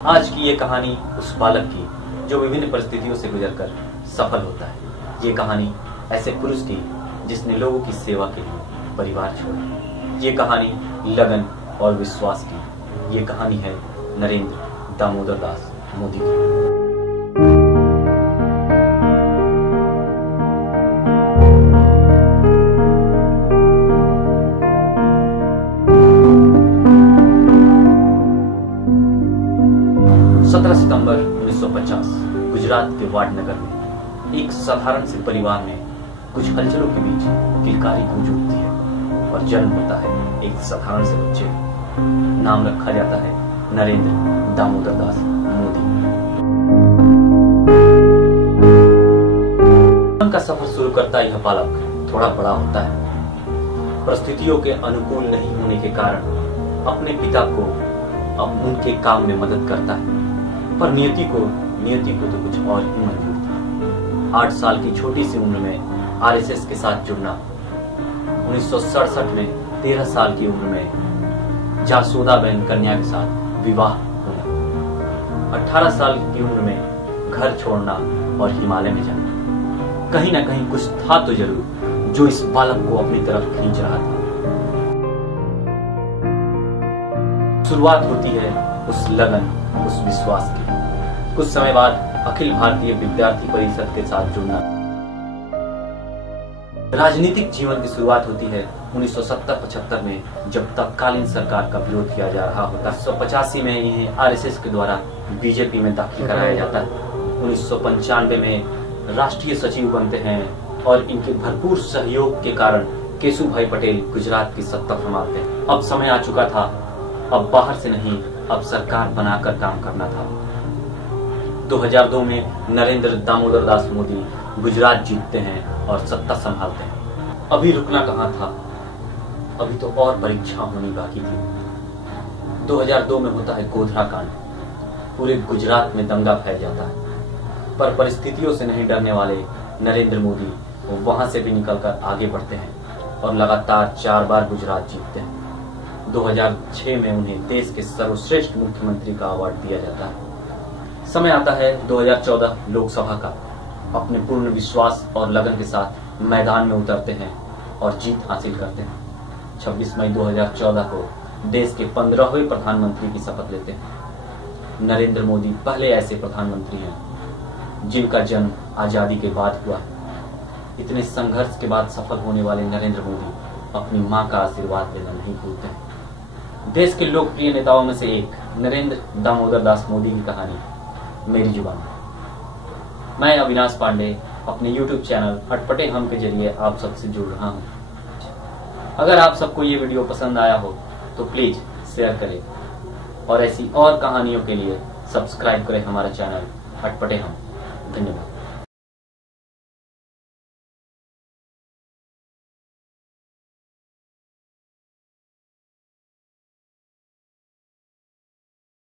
आज की ये कहानी उस बालक की जो विभिन्न परिस्थितियों से गुजरकर सफल होता है। ये कहानी ऐसे पुरुष की जिसने लोगों की सेवा के लिए परिवार छोड़ा। ये कहानी लगन और विश्वास की। ये कहानी है नरेंद्र दामोदर दास मोदी की। सितंबर 1950 गुजरात के वाडनगर में एक साधारण से परिवार में कुछ हलचलों के बीच किलकारी गूंज उठती है और जन्म होता है एक साधारण से बच्चे। नाम रखा जाता है नरेंद्र दामोदर दास मोदी। जीवन का सफर शुरू करता यह बालक थोड़ा बड़ा होता है। परिस्थितियों के अनुकूल नहीं होने के कारण अपने पिता को अब उनके काम में मदद करता है, पर नियति को तो कुछ और ही मंजूर था। 8 साल की छोटी सी उम्र में आरएसएस के साथ जुड़ना, 1967 में 13 साल की उम्र में जासोदाबेन कन्या के साथ विवाह होना, 18 साल की उम्र में घर छोड़ना और हिमालय में जाना। कहीं ना कहीं कुछ था तो जरूर जो इस बालक को अपनी तरफ खींच रहा था। शुरुआत होती है उस लगन, उस विश्वास की। कुछ समय बाद अखिल भारतीय विद्यार्थी परिषद के साथ जुड़ना। राजनीतिक जीवन की शुरुआत होती है 1970-75 में, जब तत्कालीन सरकार का विरोध किया जा रहा होता है। 1985 में इन्हें आरएसएस के द्वारा बीजेपी में दाखिल कराया जाता है। 1995 में राष्ट्रीय सचिव बनते हैं और इनके भरपूर सहयोग के कारण केशुभाई पटेल गुजरात की सत्ता संभालते हैं। अब समय आ चुका था, अब बाहर से नहीं, अब सरकार बनाकर काम करना था। 2002 में नरेंद्र दामोदर दास मोदी गुजरात जीतते हैं और सत्ता संभालते हैं। अभी रुकना कहाँ था, अभी तो और परीक्षा होनी बाकी थी। 2002 में होता है गोधरा कांड। पूरे गुजरात में दंगा फैल जाता है, पर परिस्थितियों से नहीं डरने वाले नरेंद्र मोदी वहां से भी निकलकर आगे बढ़ते हैं और लगातार 4 बार गुजरात जीतते हैं। 2006 में उन्हें देश के सर्वश्रेष्ठ मुख्यमंत्री का अवार्ड दिया जाता है। समय आता है 2014 लोकसभा का। अपने पूर्ण विश्वास और लगन के साथ मैदान में उतरते हैं और जीत हासिल करते हैं। 26 मई 2014 को देश के 15वें प्रधानमंत्री की शपथ लेते हैं। नरेंद्र मोदी पहले ऐसे प्रधानमंत्री हैं जिनका जन्म आजादी के बाद हुआ। इतने संघर्ष के बाद सफल होने वाले नरेंद्र मोदी अपनी मां का आशीर्वाद लेना नहीं भूलते हैं। देश के लोकप्रिय नेताओं में से एक नरेंद्र दामोदर दास मोदी की कहानी मेरी जुबान। मैं अविनाश पांडे अपने YouTube चैनल अटपटे हम के जरिए आप सबसे जुड़ रहा हूं। अगर आप सबको ये वीडियो पसंद आया हो तो प्लीज शेयर करें और ऐसी और कहानियों के लिए सब्सक्राइब करें हमारा चैनल अटपटे हम। धन्यवाद।